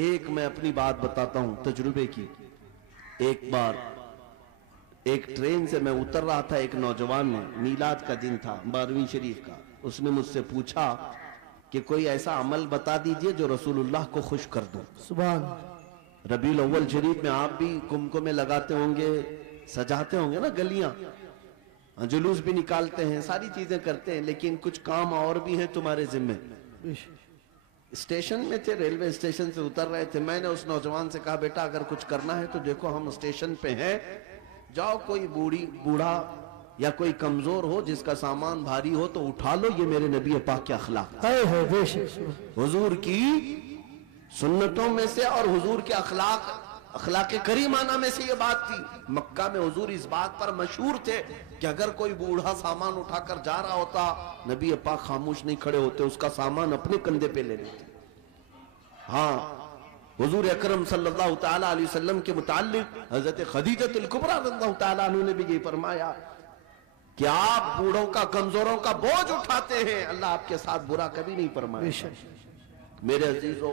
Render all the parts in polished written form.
ایک میں اپنی بات بتاتا ہوں تجربے کی. ایک بار ایک ٹرین سے میں اتر رہا تھا, ایک نوجوان نے, میلاد کا دن تھا 12ویں شریف کا, اس نے مجھ سے پوچھا کہ کوئی ایسا عمل بتا دیجئے جو رسول اللہ کو خوش کر دو. سبحان. ربیع الاول شریف میں آپ بھی کمکمے لگاتے ہوں گے, سجاتے ہوں گے نا گلیاں, جلوس بھی نکالتے ہیں, ساری چیزیں کرتے ہیں, لیکن کچھ کام اور بھی ہیں تمہارے ذمہ. اسٹیشن میں تھے, ریلوے اسٹیشن سے اتر رہے تھے, میں نے اس نوجوان سے کہا بیٹا اگر کچھ کرنا ہے تو دیکھو ہم اسٹیشن پہ ہیں, جاؤ کوئی بوڑھا یا کوئی کمزور ہو جس کا سامان بھاری ہو تو اٹھا لو, یہ میرے نبی پاک کے اخلاق, حضور کی سنتوں میں سے اور حضور کے اخلاق کریمانہ میں سے یہ بات تھی. مکہ میں حضور اس بات پر مشہور تھے کہ اگر کوئی بوڑھا سامان اٹھا کر جا رہا ہوتا, نبی پاک خاموش نہیں کھڑے ہوتے, اس کا سامان اپنے کندھے پہ لے لیتے. ہاں, حضور اکرم صلی اللہ تعالیٰ علیہ وسلم کے متعلق حضرت خدیجہ الکبریٰ رضی اللہ تعالیٰ عنہ نے بھی یہ فرمایا کہ آپ بوڑھوں کا, کمزوروں کا بوجھ اٹھاتے ہیں, اللہ آپ کے ساتھ برا کبھی نہیں فرمایا. میرے عزیزوں,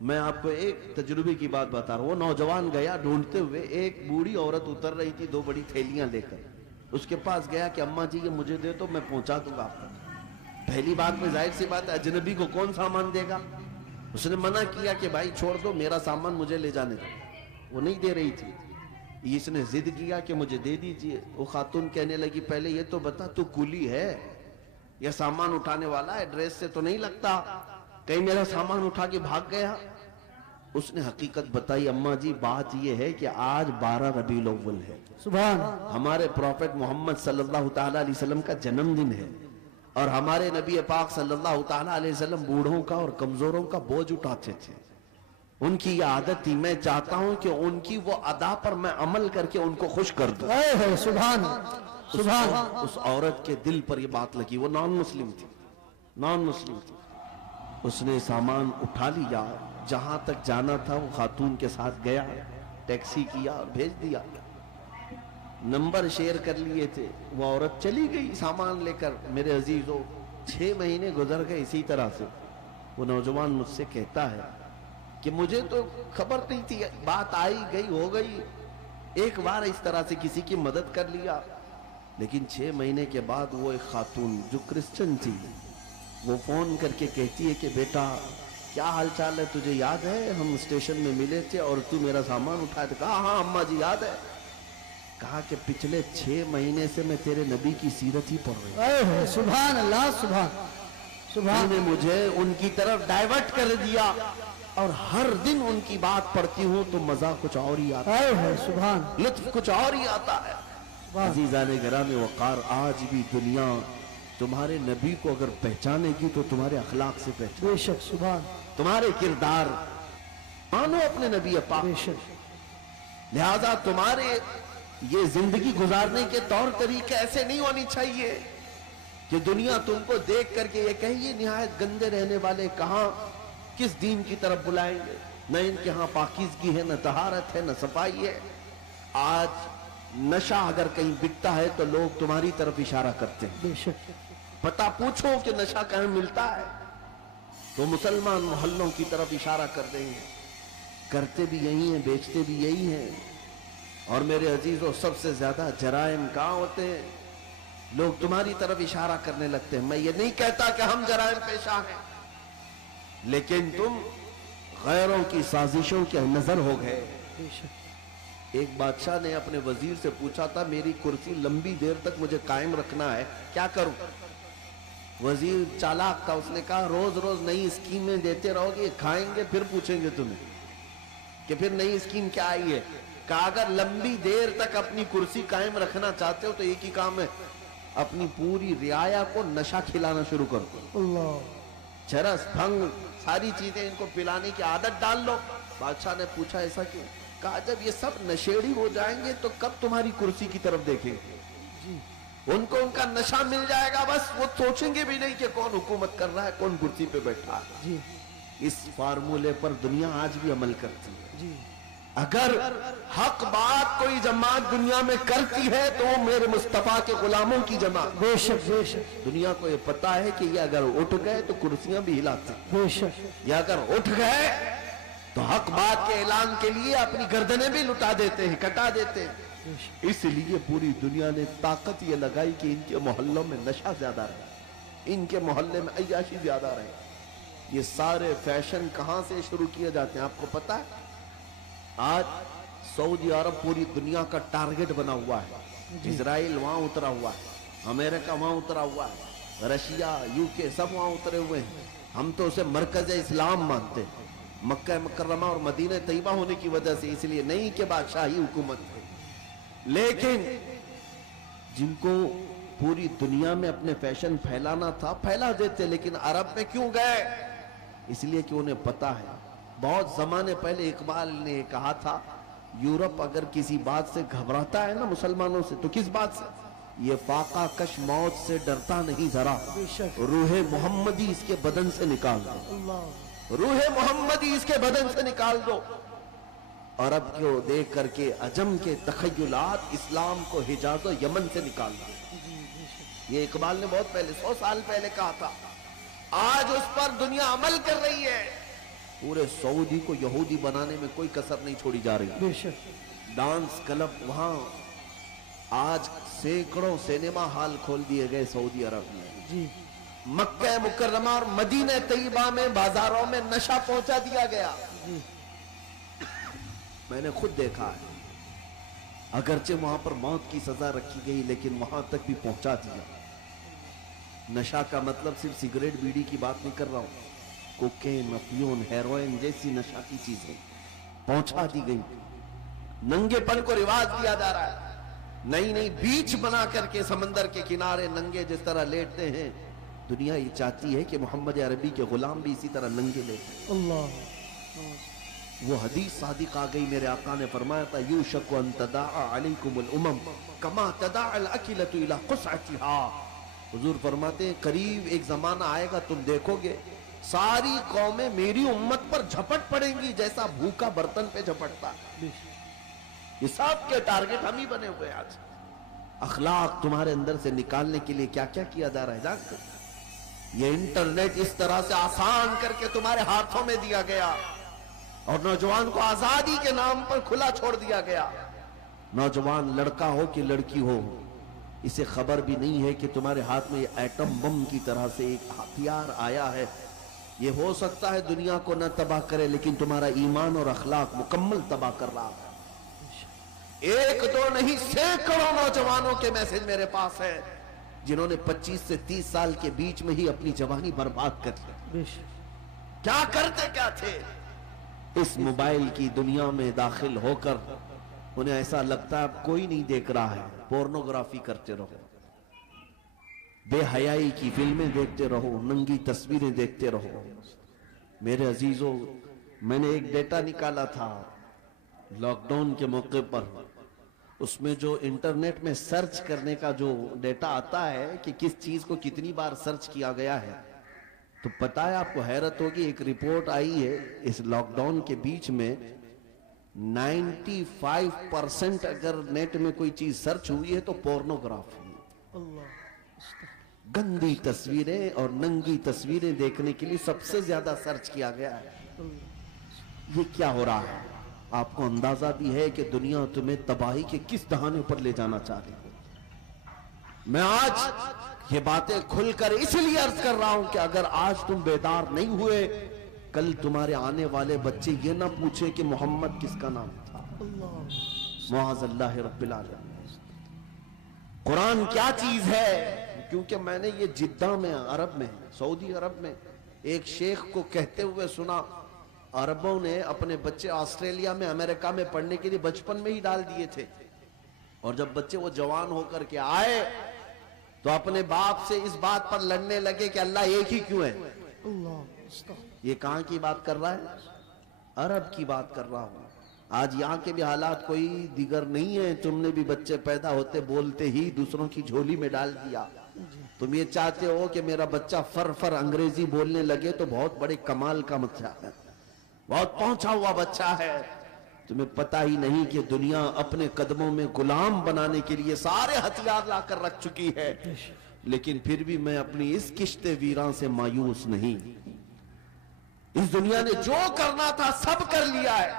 میں آپ کو ایک تجربے کی بات بتا رہا ہوں. وہ نوجوان گیا ڈھونڈتے ہوئے, ایک بوڑھی عورت اتر رہی تھی 2 بڑی تھیلیاں لے کر, اس کے پاس گیا کہ اماں جی یہ مجھے دے تو میں پہنچا دوں گا آپ کو. پہلی بات میں ظاہر سی بات ہے اجنبی کو کون سامان دے گا, اس نے منع کیا کہ بھائی چھوڑ دو, میرا سامان مجھے لے جانے دو. وہ نہیں دے رہی تھی, اس نے ضد کیا کہ مجھے دے دیجئے. وہ خاتون کہنے لگی پہلے یہ تو بتا تو کولی ہے یا سامان اٹھانے والا ہے, ڈریس سے تو نہیں لگتا, کہیں میرا سامان اٹھا کے بھاگ گیا. اس نے حقیقت بتائی, اماں جی بات یہ ہے کہ آج 12 ربیع الاول ہے, سبحان, ہمارے پروفیٹ محمد صلی اللہ تعالیٰ علیہ وسلم کا جنم دن ہے, اور ہمارے نبی پاک صلی اللہ تعالیٰ علیہ وسلم بوڑھوں کا اور کمزوروں کا بوجھ اٹھاتے تھے. ان کی یہ عادت تھی, میں چاہتا ہوں کہ ان کی وہ ادا پر میں عمل کر کے ان کو خوش کر دوں. سبحان سبحان. اس عورت کے دل پر یہ بات لگی, وہ نان مسلم تھی. اس نے سامان اٹھا لیا, جہاں تک جانا تھا وہ خاتون کے ساتھ گیا, ٹیکسی کیا اور بھیج دیا, نمبر شیئر کر لیے تھے. وہ عورت چلی گئی سامان لے کر. میرے عزیزو 6 مہینے گزر گئے اسی طرح سے. وہ نوجوان مجھ سے کہتا ہے کہ مجھے تو خبر نہیں تھی, بات آئی گئی ہو گئی, ایک بار اس طرح سے کسی کی مدد کر لیا, لیکن 6 مہینے کے بعد وہ ایک خاتون جو کرسچن تھی وہ فون کر کے کہتی ہے کہ بیٹا کیا حال چال ہے, تجھے یاد ہے ہم اسٹیشن میں ملے تھے اور تو میرا سامان اٹھایا تھا. کہا ہاں اماں جی یاد ہے. کہا کہ پچھلے 6 مہینے سے میں تیرے نبی کی سیرت ہی پڑھ رہی ہوں. سبحان اللہ, سبحان. نے مجھے ان کی طرف ڈائیورٹ کر دیا, اور ہر دن ان کی بات پڑھتی ہوں تو مزہ کچھ اور ہی آتا ہے, سبحان, لطف کچھ اور ہی آتا ہے. عزیزان گرامی وقار, آج بھی دنیا تمہارے نبی کو اگر پہچانے گی تو تمہارے اخلاق سے پہچانے, بے شک, سبحان, تمہارے کردار مانو اپنے نبی پاک. بے شک. لہذا تمہارے یہ زندگی گزارنے کے طور طریقے ایسے نہیں ہونی چاہیے کہ دنیا تم کو دیکھ کر کے یہ کہے یہ نہایت گندے رہنے والے کہاں کس دین کی طرف بلائیں گے. نہ ان کے ہاں پاکیزگی ہے, نہ طہارت ہے, نہ صفائی ہے. آج نشہ اگر کہیں بکتا ہے تو لوگ تمہاری طرف اشارہ کرتے ہیں. بے شک. پتہ پوچھو کہ نشہ کہاں ملتا ہے تو مسلمان محلوں کی طرف اشارہ کر دیں گے. کرتے بھی یہی ہیں, بیچتے بھی یہی ہیں. اور میرے عزیزوں سب سے زیادہ جرائم کہاں ہوتے ہیں, لوگ تمہاری طرف اشارہ کرنے لگتے ہیں. میں یہ نہیں کہتا کہ ہم جرائم پیشہ ہیں, لیکن تم غیروں کی سازشوں کے نظر ہو گئے. ایک بادشاہ نے اپنے وزیر سے پوچھا تھا میری کرسی لمبی دیر تک مجھے قائم رکھنا ہے, کیا کروں؟ وزیر چالاک تھا, اس نے کہا روز روز نئی اسکیمیں دیتے رہو گے, کھائیں گے پھر پوچھیں گے تمہیں کہ پھر نئی اسکیم کیا آئی ہے. کہا اگر لمبی دیر تک اپنی کرسی قائم رکھنا چاہتے ہو تو ایک ہی کام ہے, اپنی پوری رعایا کو نشہ کھلانا شروع کر دو. اللہ, چرس بھنگ ساری چیزیں ان کو پلانے کی عادت ڈال لو. بادشاہ نے پوچھا ایسا کیوں؟ کہا جب یہ سب نشیڑی ہو جائیں گے تو کب تمہاری کرسی کی طرف دیکھیں گے. ان کو ان کا نشہ مل جائے گا, بس وہ سوچیں گے بھی نہیں کہ کون حکومت کر رہا ہے, کون کرسی پہ بیٹھا ہے. اس فارمولے پر دنیا آج بھی عمل کرتی ہے. اگر حق بات کوئی جماعت دنیا میں کرتی ہے تو وہ میرے مصطفیٰ کے غلاموں کی جماعت. بے شک, بے شک. دنیا کو یہ پتا ہے کہ یہ اگر اٹھ گئے تو کرسیاں بھی ہلاتے ہیں, بے شک. یہ اگر اٹھ گئے تو حق بات کے اعلان کے لیے اپنی گردنیں بھی لٹا دیتے ہیں, کٹا دیتے ہیں. اس لیے پوری دنیا نے طاقت یہ لگائی کہ ان کے محلوں میں نشہ زیادہ رہے, ان کے محلے میں عیاشی زیادہ رہے. یہ سارے فیشن کہاں سے شروع کیے جاتے ہیں آپ کو پتا ہے؟ آج سعودی عرب پوری دنیا کا ٹارگٹ بنا ہوا ہے. اسرائیل وہاں اترا ہوا ہے, امریکہ وہاں اترا ہوا ہے, رشیا, UK سب وہاں اترے ہوئے ہیں. ہم تو اسے مرکز اسلام مانتے ہیں, مکہ مکرمہ اور مدینہ طیبہ ہونے کی وجہ سے, اس لیے نہیں کہ بادشاہی حکومت ہے. لیکن جن کو پوری دنیا میں اپنے فیشن پھیلانا تھا پھیلا دیتے, لیکن عرب میں کیوں گئے؟ اس لیے کہ انہیں پتا ہے. بہت زمانے پہلے اقبال نے کہا تھا, یورپ اگر کسی بات سے گھبراتا ہے نا مسلمانوں سے, تو کس بات سے؟ یہ فاقہ کش موت سے ڈرتا نہیں ذرا, روح محمدی اس کے بدن سے نکال دو, روح محمدی اس کے بدن سے نکال دو. عرب کو دیکھ کر کے عجم کے تخیلات اسلام کو حجاز و یمن سے نکال دو. یہ اقبال نے بہت پہلے 100 سال پہلے کہا تھا. آج اس پر دنیا عمل کر رہی ہے. پورے سعودی کو یہودی بنانے میں کوئی کسر نہیں چھوڑی جا رہی. ڈانس کلب وہاں, آج سینکڑوں سینما ہال کھول دیے گئے سعودی عرب میں. مکہ مکرمہ اور مدینہ طیبہ میں بازاروں میں نشہ پہنچا دیا گیا. میں نے خود دیکھا ہے, اگرچہ وہاں پر موت کی سزا رکھی گئی لیکن وہاں تک بھی پہنچا دیا. نشہ کا مطلب صرف سگریٹ بیڑی کی بات نہیں کر رہا ہوں, کوکین, افیون, ہیروئن جیسی نشہ کی چیزیں پہنچا دی گئی. ننگے پن کو رواج دیا جا رہا ہے. نئی نئی بیچ بنا کر کے سمندر کے کنارے ننگے جس طرح لیٹتے ہیں, دنیا یہ چاہتی ہے کہ محمد عربی کے غلام بھی اسی طرح ننگے لیٹیں. اللہ, وہ حدیث صادق آ گئی, میرے آقا نے فرمایا تھا, یوشک ان تداعى علیکم الامم کما تداعى الاکلۃ الی قصعتها. حضور فرماتے ہیں قریب ایک زمانہ آئے گا, تم دیکھو گے ساری قومیں میری امت پر جھپٹ پڑیں گی جیسا بھوکا برتن پہ جھپٹتا ہے. یہ سب کے ٹارگٹ ہم ہی بنے ہوئے. آج اخلاق تمہارے اندر سے نکالنے کے لیے کیا کیا کیا جا رہا ہے جانتے؟ یہ انٹرنیٹ اس طرح سے آسان کر کے تمہارے ہاتھوں میں دیا گیا اور نوجوان کو آزادی کے نام پر کھلا چھوڑ دیا گیا. نوجوان لڑکا ہو کہ لڑکی ہو, اسے خبر بھی نہیں ہے کہ تمہارے ہاتھ میں یہ ایٹم بم کی طرح سے ایک ہتھیار آیا ہے. یہ ہو سکتا ہے دنیا کو نہ تباہ کرے, لیکن تمہارا ایمان اور اخلاق مکمل تباہ کر رہا ہے. ایک دو نہیں, سینکڑوں نوجوانوں کے میسج میرے پاس ہے جنہوں نے 25 سے 30 سال کے بیچ میں ہی اپنی جوانی برباد کر لی. کیا کرتے کیا تھے؟ اس موبائل کی دنیا میں داخل ہو کر انہیں ایسا لگتا ہے اب کوئی نہیں دیکھ رہا ہے, پورنوگرافی کرتے رہو, بے حیائی کی فلمیں دیکھتے رہو, ننگی تصویریں دیکھتے رہو. میرے عزیزوں, میں نے ایک ڈیٹا نکالا تھا لاک ڈاؤن کے موقع پر. اس میں جو انٹرنیٹ میں سرچ کرنے کا جو ڈیٹا آتا ہے کہ کس چیز کو کتنی بار سرچ کیا گیا ہے, تو پتہ ہے آپ کو حیرت ہوگی, ایک رپورٹ آئی ہے اس لاک ڈاؤن کے بیچ میں 95% اگر نیٹ میں کوئی چیز سرچ ہوئی ہے تو پورنوگرافی, گندی تصویریں اور ننگی تصویریں دیکھنے کے لیے سب سے زیادہ سرچ کیا گیا ہے. یہ کیا ہو رہا ہے؟ آپ کو اندازہ بھی ہے کہ دنیا تمہیں تباہی کے کس دہانے پر لے جانا چاہ رہی ہے. میں آج یہ باتیں کھل کر اس لیے عرض کر رہا ہوں کہ اگر آج تم بیدار نہیں ہوئے, کل تمہارے آنے والے بچے یہ نہ پوچھے کہ محمد کس کا نام تھا. معاذ اللہ رب العالمین. قرآن کیا چیز ہے؟ کیونکہ میں نے یہ جدہ میں, عرب میں, سعودی عرب میں ایک شیخ کو کہتے ہوئے سنا, عربوں نے اپنے بچے آسٹریلیا میں, امریکہ میں پڑھنے کے لیے بچپن میں ہی ڈال دیے تھے, اور جب بچے وہ جوان ہو کر کے آئے تو اپنے باپ سے اس بات پر لڑنے لگے کہ اللہ ایک ہی کیوں ہے. یہ کہاں کی بات کر رہا ہے؟ عرب کی بات کر رہا ہوں. آج یہاں کے بھی حالات کوئی دیگر نہیں ہے. تم نے بھی بچے پیدا ہوتے بولتے ہی دوسروں کی جھولی میں ڈال دیا. تم یہ چاہتے ہو کہ میرا بچہ فر انگریزی بولنے لگے تو بہت بڑے کمال کا بچہ ہے, بہت پہنچا ہوا بچہ ہے. تمہیں پتہ ہی نہیں کہ دنیا اپنے قدموں میں غلام بنانے کے لیے سارے ہتھیار لا کر رکھ چکی ہے, لیکن پھر بھی میں اپنی اس کشت ویراں سے مایوس نہیں. اس دنیا نے جو کرنا تھا سب کر لیا ہے.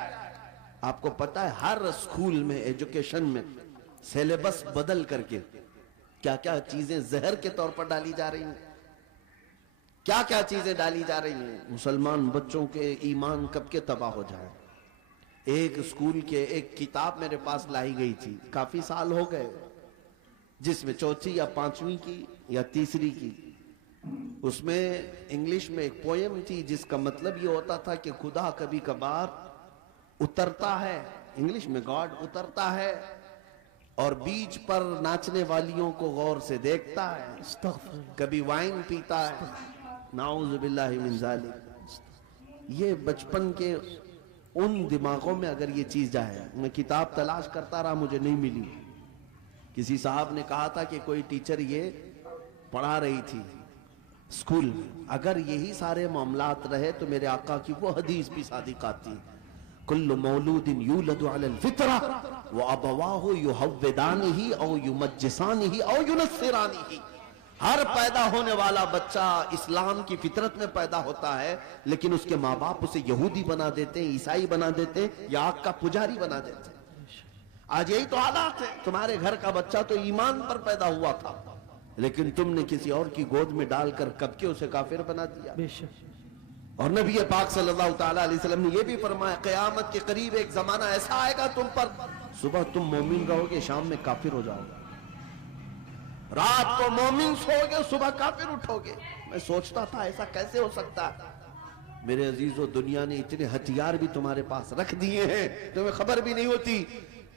آپ کو پتا ہے ہر اسکول میں ایجوکیشن میں سیلیبس بدل کر کے کیا کیا چیزیں زہر کے طور پر ڈالی جا رہی ہیں, کیا کیا چیزیں ڈالی جا رہی ہیں. مسلمان بچوں کے ایمان کب کے تباہ ہو جائے. ایک اسکول کے ایک کتاب میرے پاس لائی گئی تھی, کافی سال ہو گئے, جس میں چوتھی یا پانچویں کی یا تیسری کی, اس میں انگلش میں ایک پوئم تھی جس کا مطلب یہ ہوتا تھا کہ خدا کبھی کبھار اترتا ہے, انگلش میں گاڈ اترتا ہے اور بیچ پر ناچنے والیوں کو غور سے دیکھتا ہے, کبھی وائن پیتا ہے, نعوذ باللہ من ذالک. یہ بچپن کے ان دماغوں میں اگر یہ چیز جائے. میں کتاب تلاش کرتا رہا, مجھے نہیں ملی. کسی صاحب نے کہا تھا کہ کوئی ٹیچر یہ پڑھا رہی تھی اسکول میں, اگر یہی سارے معاملات رہے تو میرے آقا کی وہ حدیث بھی صادق آتی ہے, کل مولود یولد علی الفطرہ وابواہ یحودانہ او یمجسانہ او ینصرانہ. ہر پیدا ہونے والا بچہ اسلام کی فطرت میں پیدا ہوتا ہے, لیکن اس کے ماں باپ اسے یہودی بنا دیتے ہیں, عیسائی بنا دیتے ہیں, یا آگ کا پجاری بنا دیتے ہیں. آج یہی تو حالات ہے. تمہارے گھر کا بچہ تو ایمان پر پیدا ہوا تھا, لیکن تم نے کسی اور کی گود میں ڈال کر کب کے اسے کافر بنا دیا. اور نبی پاک صلی اللہ تعالیٰ علیہ وسلم نے یہ بھی فرمایا, قیامت کے قریب ایک زمانہ ایسا آئے گا تم پر, صبح تم مومن رہو گے, شام میں کافر ہو جاؤ گے. رات کو مومن سو گے, صبح کافر اٹھو گے. میں سوچتا تھا ایسا کیسے ہو سکتا ہے. میرے عزیزو, دنیا نے اتنے ہتھیار بھی تمہارے پاس رکھ دیے ہیں, تمہیں خبر بھی نہیں ہوتی.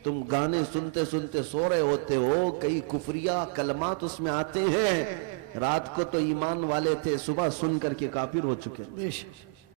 تم گانے سنتے سنتے سو رہے ہوتے ہو, کئی کفریہ کلمات اس میں آتے ہیں. رات کو تو ایمان والے تھے, صبح سن کر کے کافر ہو چکے.